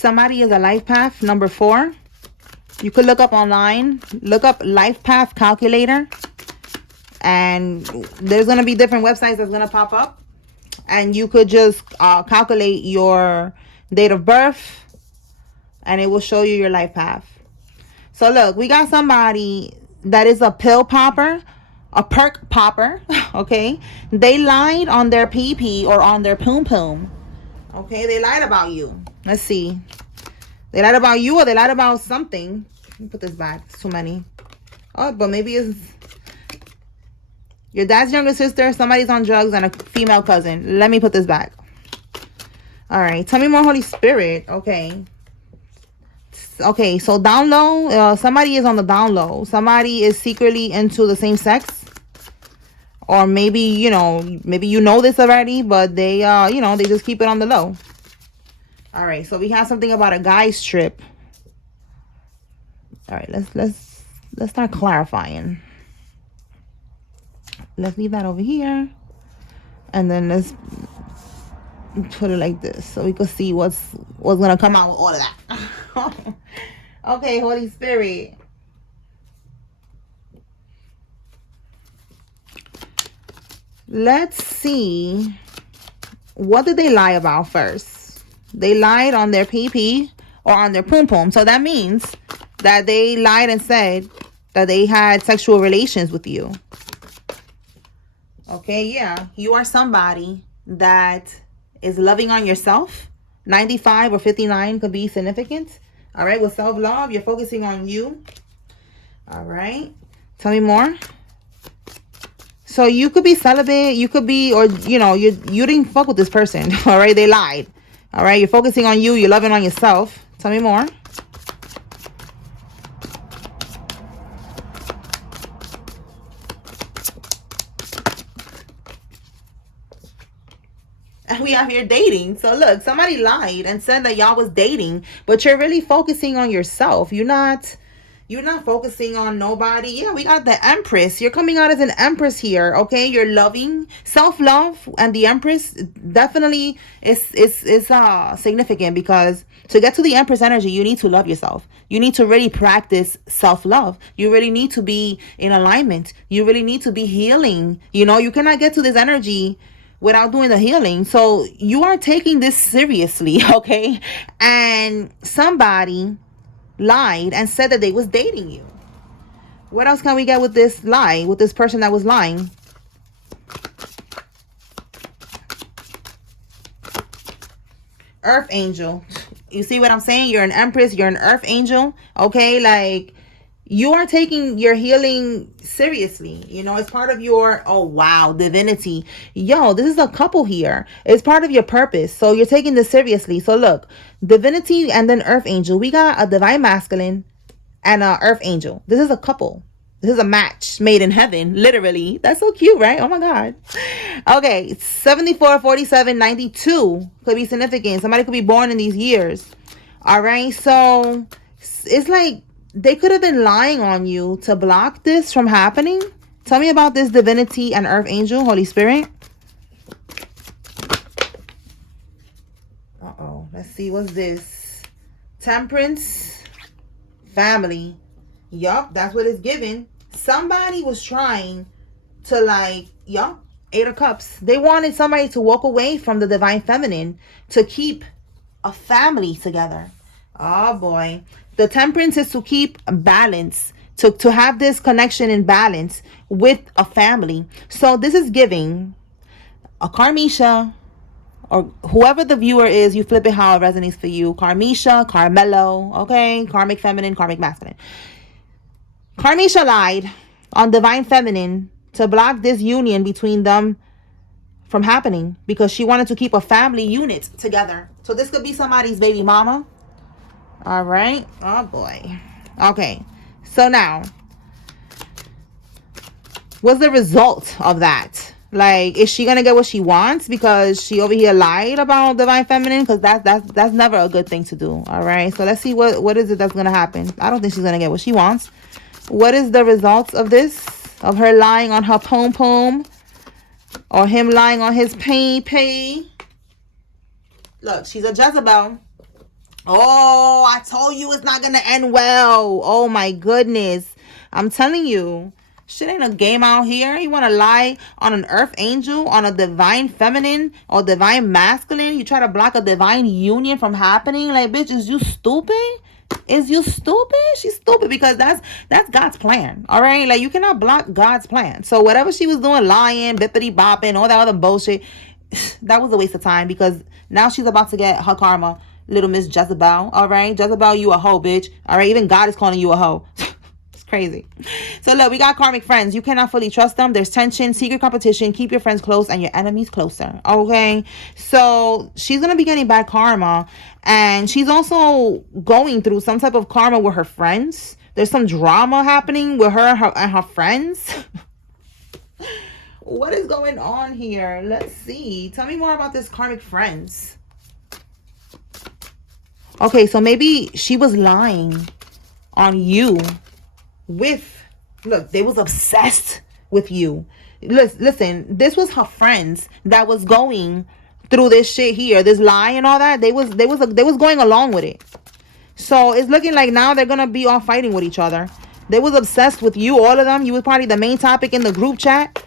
Somebody is a life path, number 4. You could look up online, look up life path calculator, and there's going to be different websites that's going to pop up, and you could just calculate your date of birth, and it will show you your life path. So look, we got somebody that is a pill popper, a perk popper, okay? They lied on their pee or on their poom poom, okay? They lied about you. Let's see. They lied about you, or they lied about something. Let me put this back. It's too many. Oh, but maybe it's your dad's younger sister, somebody's on drugs, and a female cousin. Let me put this back. All right. Tell me more, Holy Spirit. Okay. Okay, so down low, somebody is on the down low. Somebody is secretly into the same sex. Or maybe, you know this already, but they, they just keep it on the low. All right, so we have something about a guy's trip. All right, let's start clarifying. Let's leave that over here, and then let's put it like this so we can see what's gonna come out with all of that. Okay, Holy Spirit. Let's see, what did they lie about first? They lied on their pee or on their poom poom. So that means that they lied and said that they had sexual relations with you. Okay, yeah. You are somebody that is loving on yourself. 95 or 59 could be significant. All right, with self-love, you're focusing on you. All right. Tell me more. So you could be celibate. You could be, or, you didn't fuck with this person. All right, they lied. All right, you're focusing on you. You're loving on yourself. Tell me more. And we out here dating. So look, somebody lied and said that y'all was dating, but you're really focusing on yourself. You're not focusing on nobody. Yeah, we got the Empress. You're coming out as an Empress here, okay? You're loving, self-love, and the Empress definitely is significant, because to get to the Empress energy, you need to love yourself. You need to really practice self-love. You really need to be in alignment. You really need to be healing. You cannot get to this energy without doing the healing. So you are taking this seriously, okay? And somebody lied and said that they was dating you. What else can we get with this lie, with this person that was lying? Earth angel. You see what I'm saying? You're an Empress, you're an Earth angel, okay? Like, you are taking your healing seriously. It's part of your, oh wow, divinity. Yo, this is a couple here. It's part of your purpose. So you're taking this seriously. So look, divinity and then Earth angel. We got a divine masculine and a Earth angel. This is a couple. This is a match made in heaven, literally. That's so cute, right? Oh my God. Okay, 74, 47, 92 could be significant. Somebody could be born in these years. All right, so it's like, they could have been lying on you to block this from happening. Tell me about this divinity and Earth angel, Holy Spirit. Uh-oh. Let's see. What's this? Temperance. Family. Yup. That's what it's given. Somebody was trying to yup. 8 of Cups. They wanted somebody to walk away from the divine feminine to keep a family together. Oh boy. The Temperance is to keep balance, to have this connection in balance with a family. So this is giving a Carmisha, or whoever the viewer is, you flip it how it resonates for you. Carmisha, Carmelo, okay? Karmic feminine, karmic masculine. Carmisha lied on divine feminine to block this union between them from happening, because she wanted to keep a family unit together. So this could be somebody's baby mama. All right. Oh boy. Okay. So now, what's the result of that? Like, is she gonna get what she wants because she over here lied about divine feminine? Because that's never a good thing to do. All right. So let's see what is it that's gonna happen. I don't think she's gonna get what she wants. What is the results of this? Of her lying on her poom poom, or him lying on his pay? Look, she's a Jezebel. Oh, I told you it's not gonna end well. Oh my goodness. I'm telling you. Shit ain't a game out here. You wanna lie on an earth angel, on a divine feminine or divine masculine? You try to block a divine union from happening? Like, bitch, is you stupid? Is you stupid? She's stupid because that's God's plan. All right, like you cannot block God's plan. So whatever she was doing, lying, bippity bopping, all that other bullshit, that was a waste of time because now she's about to get her karma. Little Miss Jezebel. All right, Jezebel, you a hoe, bitch. All right, even God is calling you a hoe. It's crazy. So look, we got karmic friends. You cannot fully trust them. There's tension, secret competition. Keep your friends close and your enemies closer. Okay, so she's gonna be getting bad karma, and she's also going through some type of karma with her friends. There's some drama happening with her and her friends. What is going on here? Let's see. Tell me more about this karmic friends. Okay, so maybe she was lying on you with, look, they was obsessed with you. Listen, this was her friends that was going through this shit here, this lie and all that. They was going along with it. So it's looking like now they're gonna be all fighting with each other. They was obsessed with you, all of them. You was probably the main topic in the group chat.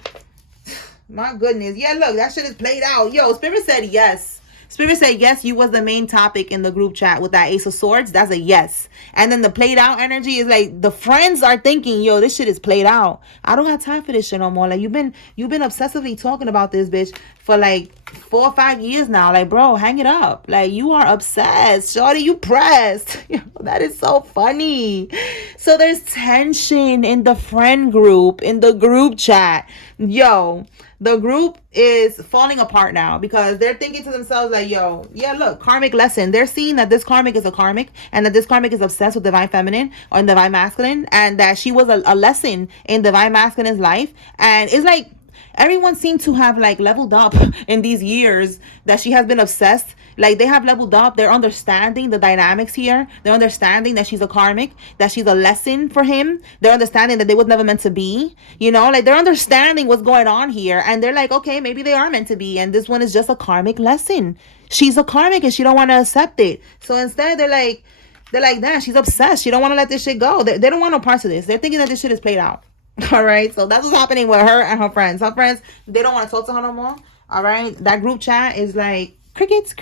My goodness. Yeah, look, that shit is played out. Yo, Spirit said yes. Spirit said yes, you was the main topic in the group chat with that Ace of Swords. That's a yes. And then the played out energy is like the friends are thinking, yo, this shit is played out. I don't got time for this shit no more. Like you've been obsessively talking about this bitch for like 4 or 5 years now. Like, bro, hang it up. Like you are obsessed. Shorty, you pressed. That is so funny. So there's tension in the friend group, in the group chat. Yo, the group is falling apart now because they're thinking to themselves like, yo, yeah, look, karmic lesson. They're seeing that this karmic is a karmic and that this karmic is obsessed with divine feminine or divine masculine, and that she was a lesson in divine masculine's life. And it's like everyone seemed to have like leveled up in these years that she has been obsessed. Like they have leveled up. They're understanding the dynamics here. They're understanding that she's a karmic, that she's a lesson for him. They're understanding that they was never meant to be. You know, like they're understanding what's going on here. And they're like, okay, maybe they are meant to be. And this one is just a karmic lesson. She's a karmic and she don't want to accept it. So instead they're like, that. She's obsessed. She don't want to let this shit go. They don't want no parts of this. They're thinking that this shit is played out. All right, so that's what's happening with her and her friends. Her friends, they don't want to talk to her no more. All right, that group chat is like crickets.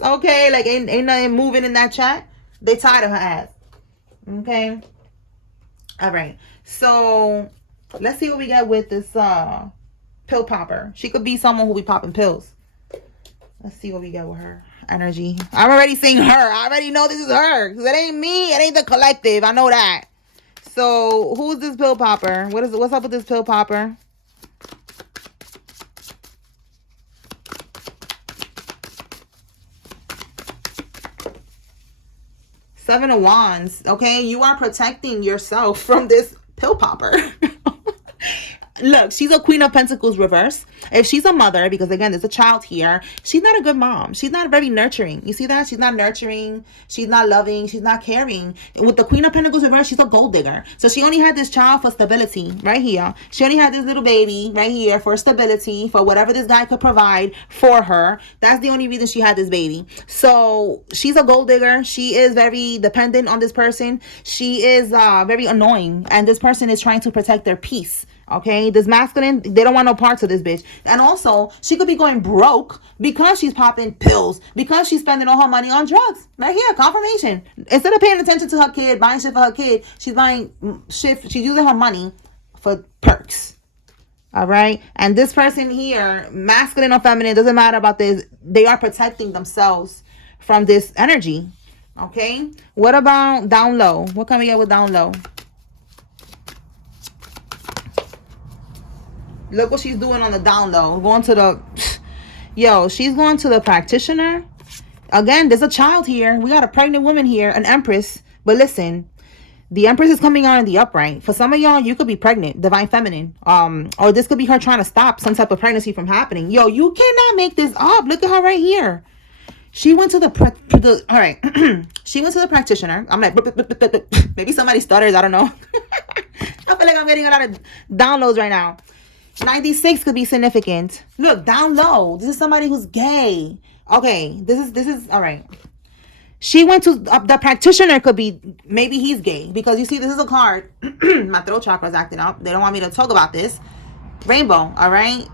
Okay, like ain't nothing moving in that chat. They tired of her ass. Okay. All right, so let's see what we got with this pill popper. She could be someone who be popping pills. Let's see what we got with her energy. I'm already seeing her. I already know this is her. Cause it ain't me. It ain't the collective. I know that. So who's this pill popper? What's up with this pill popper? Seven of Wands. Okay, you are protecting yourself from this pill popper. Look, she's a Queen of Pentacles reverse. If she's a mother, because again, there's a child here, she's not a good mom. She's not very nurturing. You see that? She's not nurturing. She's not loving. She's not caring. With the Queen of Pentacles reverse, she's a gold digger. So she only had this child for stability right here. She only had this little baby right here for stability, for whatever this guy could provide for her. That's the only reason she had this baby. So she's a gold digger. She is very dependent on this person. She is very annoying. And this person is trying to protect their peace. Okay, this masculine, they don't want no parts of this bitch. And also, she could be going broke because she's popping pills, because she's spending all her money on drugs. Right here, confirmation. Instead of paying attention to her kid, buying shit for her kid, she's buying shit, she's using her money for perks. All right, and this person here, masculine or feminine, doesn't matter about this. They are protecting themselves from this energy. Okay, what about down low? What can we get with down low? Look what she's doing on the down low. Going to the... Yo, she's going to the practitioner. Again, there's a child here. We got a pregnant woman here, an Empress. But listen, the Empress is coming out in the upright. For some of y'all, you could be pregnant, divine feminine. Or this could be her trying to stop some type of pregnancy from happening. Yo, you cannot make this up. Look at her right here. She went to the... All right. She went to the practitioner. I'm like... Maybe somebody stutters. I don't know. I feel like I'm getting a lot of downloads right now. 96 could be significant. Look, down low. This is somebody who's gay. Okay, this is all right. She went to the practitioner. Could be, maybe he's gay, because you see this is a card. My throat chakra's acting up. They don't want me to talk about this. Rainbow, all right?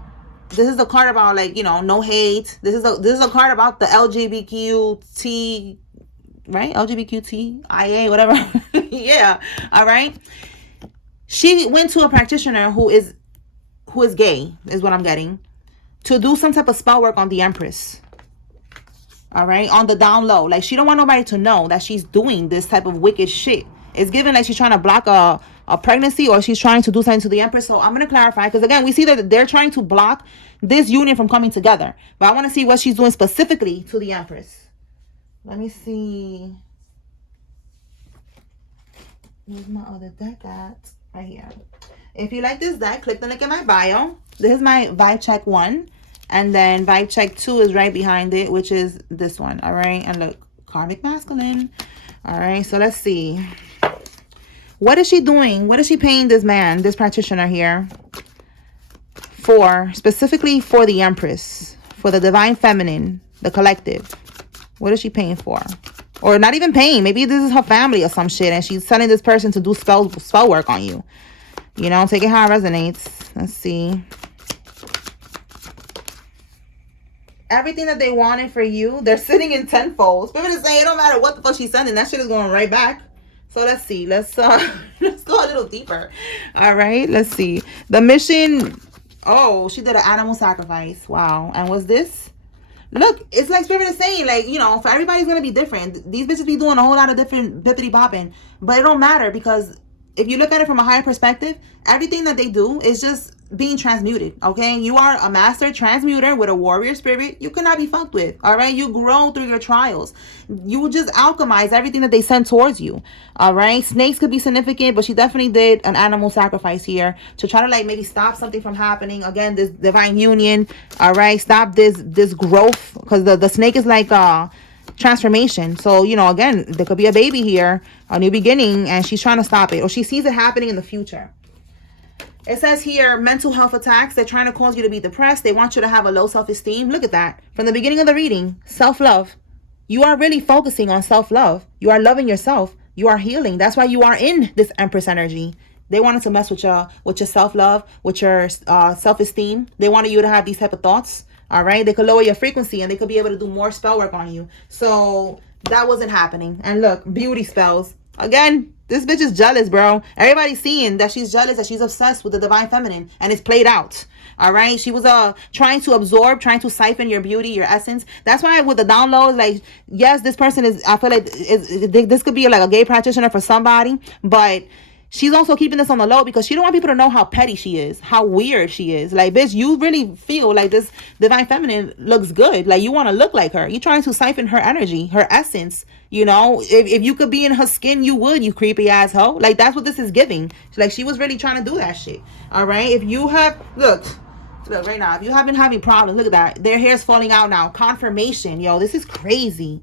This is a card about, like, you know, no hate. This is a card about the LGBTQT, right? LGBTQIA, whatever. Yeah, all right? She went to a practitioner who is gay, is what I'm getting, to do some type of spell work on the Empress. All right, on the down low. Like, she don't want nobody to know that she's doing this type of wicked shit. It's given like she's trying to block a pregnancy, or she's trying to do something to the Empress. So I'm going to clarify, because again, we see that they're trying to block this union from coming together. But I want to see what she's doing specifically to the Empress. Let me see. Where's my other deck at? Right here. If you like this deck, click the link in my bio. This is my vibe check 1. And then vibe check 2 is right behind it, which is this one. All right. And look, karmic masculine. All right. So let's see. What is she doing? What is she paying this man, this practitioner here, for? Specifically for the Empress, for the divine feminine, the collective. What is she paying for? Or not even paying. Maybe this is her family or some shit, and she's sending this person to do spell work on you. You know, take it how it resonates. Let's see. Everything that they wanted for you, they're sitting in tenfold. Spirit is saying it don't matter what the fuck she's sending. That shit is going right back. So let's see. Let's go a little deeper. All right. Let's see. The mission. Oh, she did an animal sacrifice. Wow. And what's this? Look, it's like Spirit is saying, like, you know, for everybody's going to be different. These bitches be doing a whole lot of different bippity bopping. But it don't matter, because if you look at it from a higher perspective, everything that they do is just being transmuted, okay? You are a master transmuter with a warrior spirit. You cannot be fucked with, all right? You grow through your trials. You will just alchemize everything that they send towards you, all right? Snakes could be significant, but she definitely did an animal sacrifice here to try to, like, maybe stop something from happening. Again, this divine union, all right? Stop this growth, because the snake is like transformation. So, you know, again, there could be a baby here, a new beginning, and she's trying to stop it, or she sees it happening in the future. It says here, mental health attacks. They're trying to cause you to be depressed. They want you to have a low self-esteem. Look at that. From the beginning of the reading, self-love. You are really focusing on self-love. You are loving yourself. You are healing. That's why you are in this Empress energy. They wanted to mess with your self-love, with your self-esteem. They wanted you to have these type of thoughts. All right. They could lower your frequency, and they could be able to do more spell work on you. So that wasn't happening. And look, beauty spells. Again, this bitch is jealous, bro. Everybody's seeing that she's jealous, that she's obsessed with the divine feminine, and it's played out. All right. She was trying to absorb, trying to siphon your beauty, your essence. That's why with the downloads, like, yes, this person is, I feel like this could be like a gay practitioner for somebody, but she's also keeping this on the low because she don't want people to know how petty she is, how weird she is. Like, bitch, you really feel like this divine feminine looks good. Like, you want to look like her. You're trying to siphon her energy, her essence. You know, if you could be in her skin, you would, you creepy ass hoe. Like, that's what this is giving. Like, she was really trying to do that shit. All right. If you have, look right now, if you have been having problems, look at that. Their hair's falling out now. Confirmation. Yo, this is crazy.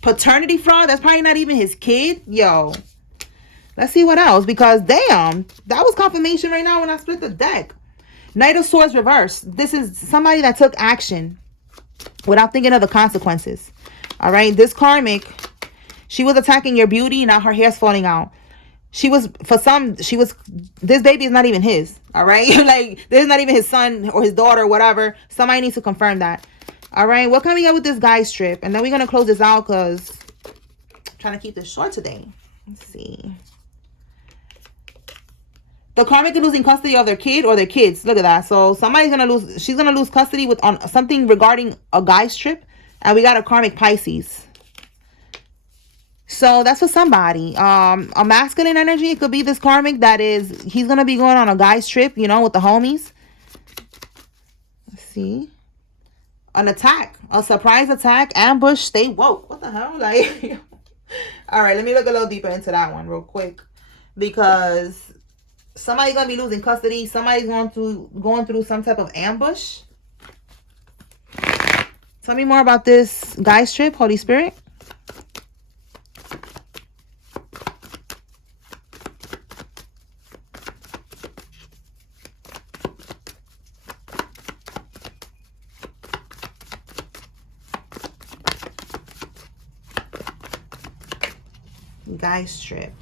Paternity fraud. That's probably not even his kid. Yo. Let's see what else, because damn, that was confirmation right now when I split the deck. Knight of Swords reversed. This is somebody that took action without thinking of the consequences. All right, this karmic, she was attacking your beauty. Now her hair's falling out. This baby is not even his. All right, like, this is not even his son or his daughter or whatever. Somebody needs to confirm that. All right, what can we get with this guy strip? And then we're going to close this out because I'm trying to keep this short today. Let's see. The karmic is losing custody of their kid or their kids. Look at that. So somebody's going to lose, she's going to lose custody on something regarding a guy's trip. And we got a karmic Pisces. So that's for somebody. A masculine energy. It could be this karmic that is, he's going to be going on a guy's trip, you know, with the homies. Let's see. An attack. A surprise attack. Ambush. Stay woke. What the hell? Like, all right, let me look a little deeper into that one real quick. Because somebody's going to be losing custody. Somebody's going through some type of ambush. Tell me more about this guy's trip, Holy Spirit. Guy strip.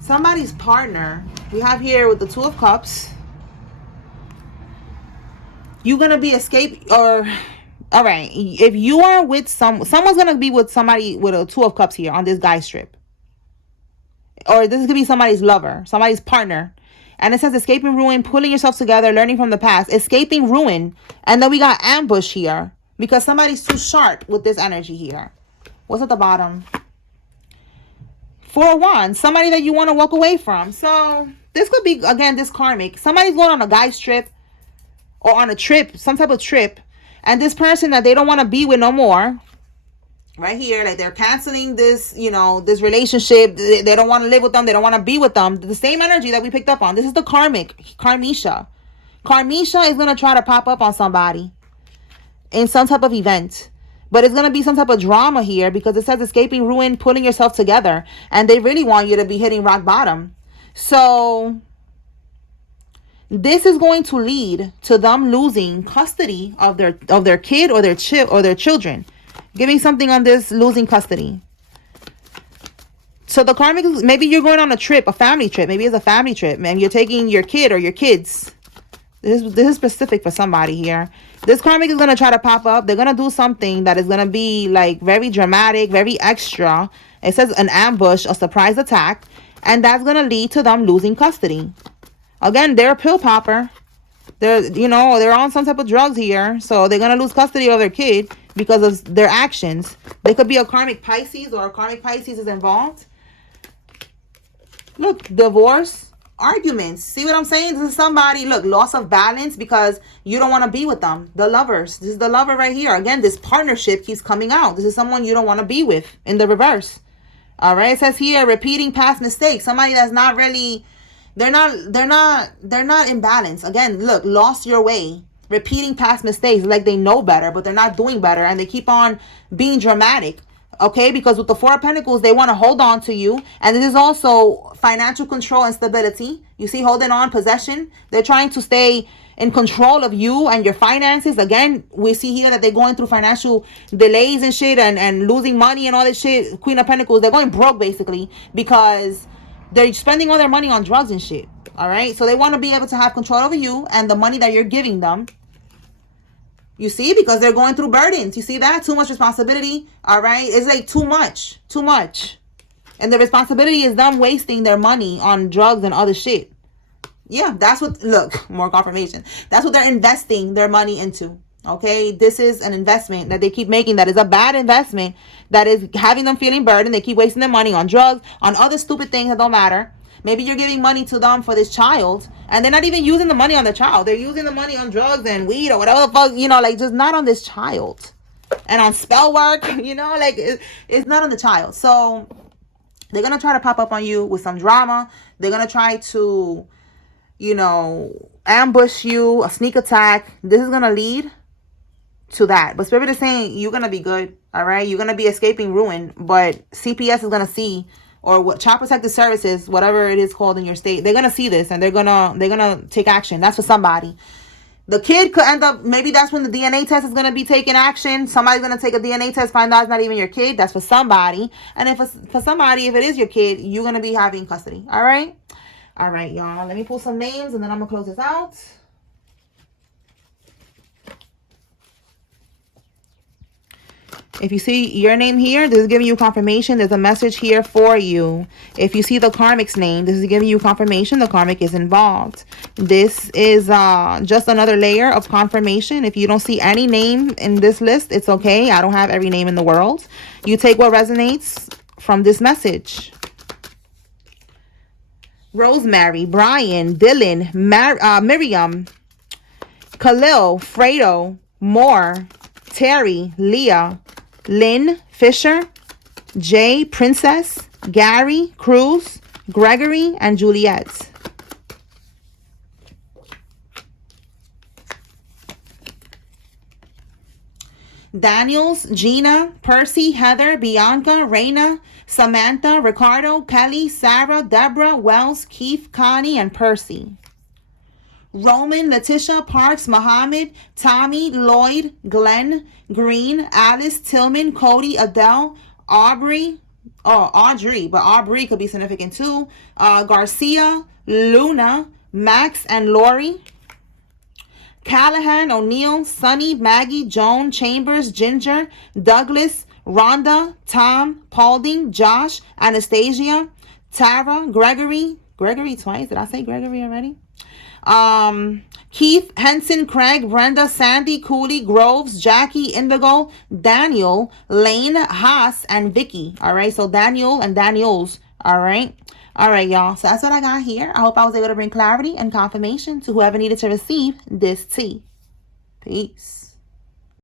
Somebody's partner. We have here with the Two of Cups. You're going to be all right. If you are with someone's going to be with somebody with a Two of Cups here on this guy strip. Or this could be somebody's lover, somebody's partner. And it says escaping ruin, pulling yourself together, learning from the past, escaping ruin. And then we got ambush here because somebody's too sharp with this energy here. What's at the bottom? 4 of Wands, somebody that you want to walk away from. So this could be, again, this karmic. Somebody's going on a guy's trip or on a trip, some type of trip. And this person that they don't want to be with no more. Right here, like they're canceling this, this relationship. They don't want to live with them. They don't want to be with them. The same energy that we picked up on. This is the karmic, Karmisha. Karmisha is going to try to pop up on somebody in some type of event. But it's going to be some type of drama here because it says escaping ruin, pulling yourself together. And they really want you to be hitting rock bottom. So this is going to lead to them losing custody of their kid or their children. Give me something on this losing custody. So the karmic, maybe you're going on a trip, a family trip. Maybe it's a family trip, and you're taking your kid or your kids. This is specific for somebody here. This karmic is going to try to pop up. They're going to do something that is going to be like very dramatic, very extra. It says an ambush, a surprise attack. And that's going to lead to them losing custody. Again, they're a pill popper. They're on some type of drugs here. So they're going to lose custody of their kid because of their actions. They could be a karmic Pisces, or a karmic Pisces is involved. Look, divorce, arguments. See what I'm saying? This is somebody, look, loss of balance because you don't want to be with them. The lovers. This is the lover right here. Again, this partnership keeps coming out. This is someone you don't want to be with in the reverse. All right. It says here, repeating past mistakes. Somebody that's not really, they're not in balance. Again, look, lost your way. Repeating past mistakes, like they know better, but they're not doing better. And they keep on being dramatic. Okay, because with the Four of Pentacles, they want to hold on to you. And this is also financial control and stability. You see, holding on, possession. They're trying to stay in control of you and your finances. Again, we see here that they're going through financial delays and shit and losing money and all this shit. Queen of Pentacles, they're going broke basically because they're spending all their money on drugs and shit. All right, so they want to be able to have control over you and the money that you're giving them. You see, because they're going through burdens. You see that? Too much responsibility. All right. It's like too much. And the responsibility is them wasting their money on drugs and other shit. Yeah, that's what, look, more confirmation. That's what they're investing their money into. Okay. This is an investment that they keep making. That is a bad investment. That is having them feeling burdened. They keep wasting their money on drugs, on other stupid things that don't matter. Maybe you're giving money to them for this child and they're not even using the money on the child. They're using the money on drugs and weed or whatever the fuck, like just not on this child. And on Spellwork, like it's not on the child. So they're going to try to pop up on you with some drama. They're going to try to, ambush you, a sneak attack. This is going to lead to that. But Spirit is saying you're going to be good. All right. You're going to be escaping ruin. But CPS is going to see, or what, Child Protective Services, whatever it is called in your state, they're gonna see this and they're gonna take action. That's for somebody. The kid could end up, maybe that's when the DNA test is gonna be taking action. Somebody's gonna take a DNA test, find out it's not even your kid. That's for somebody. And if it's for somebody, if it is your kid, you're gonna be having custody. All right, y'all. Let me pull some names and then I'm gonna close this out. If you see your name here, this is giving you confirmation. There's a message here for you. If you see the karmic's name, this is giving you confirmation the karmic is involved. This is just another layer of confirmation. If you don't see any name in this list, it's okay. I don't have every name in the world. You take what resonates from this message. Rosemary, Brian, Dylan, Miriam, Khalil, Fredo, Moore, Terry, Leah, Lynn, Fisher, Jay, Princess, Gary, Cruz, Gregory, and Juliet. Daniels, Gina, Percy, Heather, Bianca, Reina, Samantha, Ricardo, Kelly, Sarah, Deborah, Wells, Keith, Connie, and Percy. Roman, Letitia, Parks, Muhammad, Tommy, Lloyd, Glenn, Green, Alice, Tillman, Cody, Adele, Aubrey, Oh, Audrey, but Aubrey could be significant too. Garcia, Luna, Max, and Lori. Callahan, O'Neill, Sonny, Maggie, Joan, Chambers, Ginger, Douglas, Rhonda, Tom, Paulding, Josh, Anastasia, Tara, Gregory twice. Did I say Gregory already? Keith, Henson, Craig, Brenda, Sandy, Cooley, Groves, Jackie, Indigo, Daniel, Lane, Haas, and Vicky. All right, so Daniel and Daniels. All right. All right, y'all. So that's what I got here. I hope I was able to bring clarity and confirmation to whoever needed to receive this tea. Peace.